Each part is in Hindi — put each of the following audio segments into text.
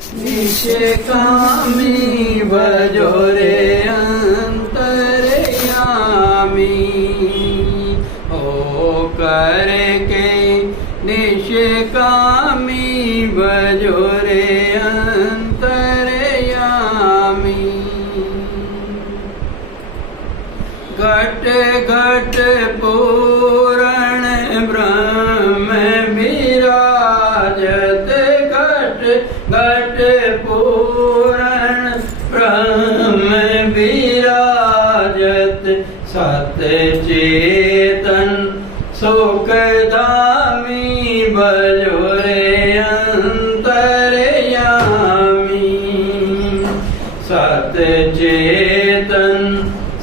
निष्कामी भजो रे अंतर्यामी हो करे के निष्कामी भजो रे अंतर्यामी घट घट पूरण ब्रह्म विराजत घट घट पूरण ब्रह्म विराजत सतचेतन सुखधामी भजो रे अंतर्यामी सतचेतन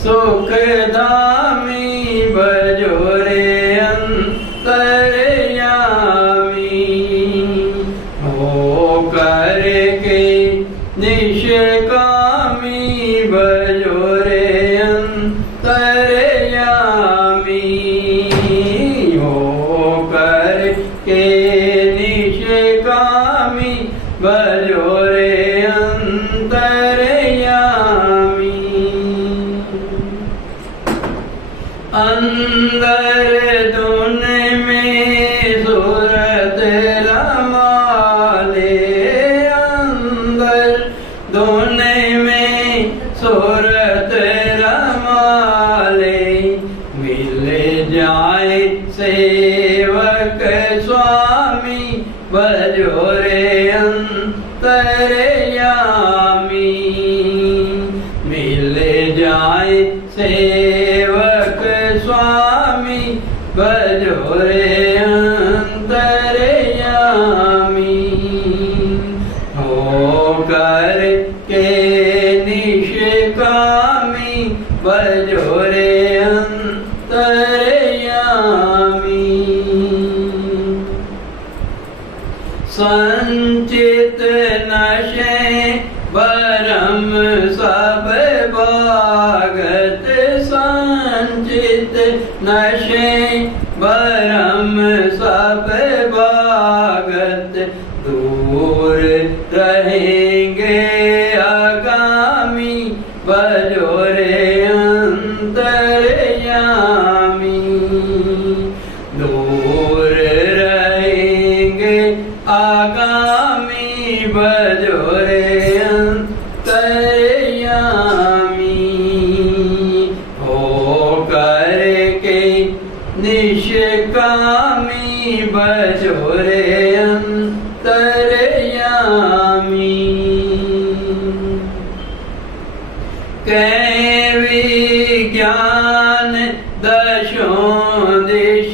सुखधामी भजो रे अंतर्यामी हो करके निष्कामी भजो रे अंतर्यामी हो करके निष्कामी भजो रे अंतर्यामी अंदर धुन में सूरत रमाले अंदर धुन में सूरत रमाले मिल जाए सेवक स्वामी भजो रे अंतर्यामी मिल जाए सेवक स्वामी भजो रे अंतर्यामी हो कर के निष्कामी भजो रे अंतर्यामी संचित नशे भरम सब भागत संचित नशे भरम सब भागत दूर रहेंगे आगामी भजो रे अंतर्यामी दूर रहेंगे आगामी भजो रे अंतर्यामी हो करके निष्कामी भजो रे अंतर्यामी कै विज्ञान दशों दिश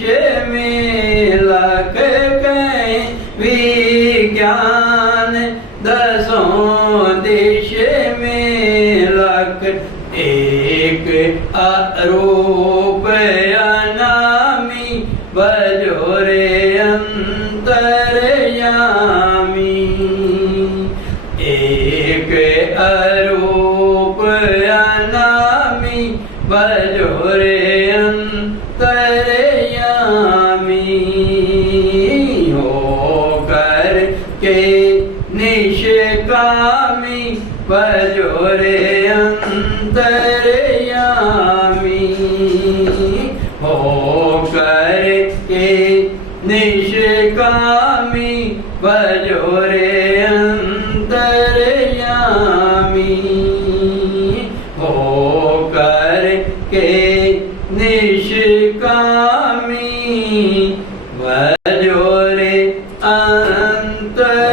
में लग कै विज्ञान दसों दिश में लग एक अरूप अनामी भजो रे अंतर्यामी एक अरूप अनामी भजो रे अंतर्यामी हो कर के निष्कामी भजो रे अंतर्यामी हो कर के निष्कामी भजो रे अंतर्यामी हो कर के निष्कामी भजो रे अंतर्यामी।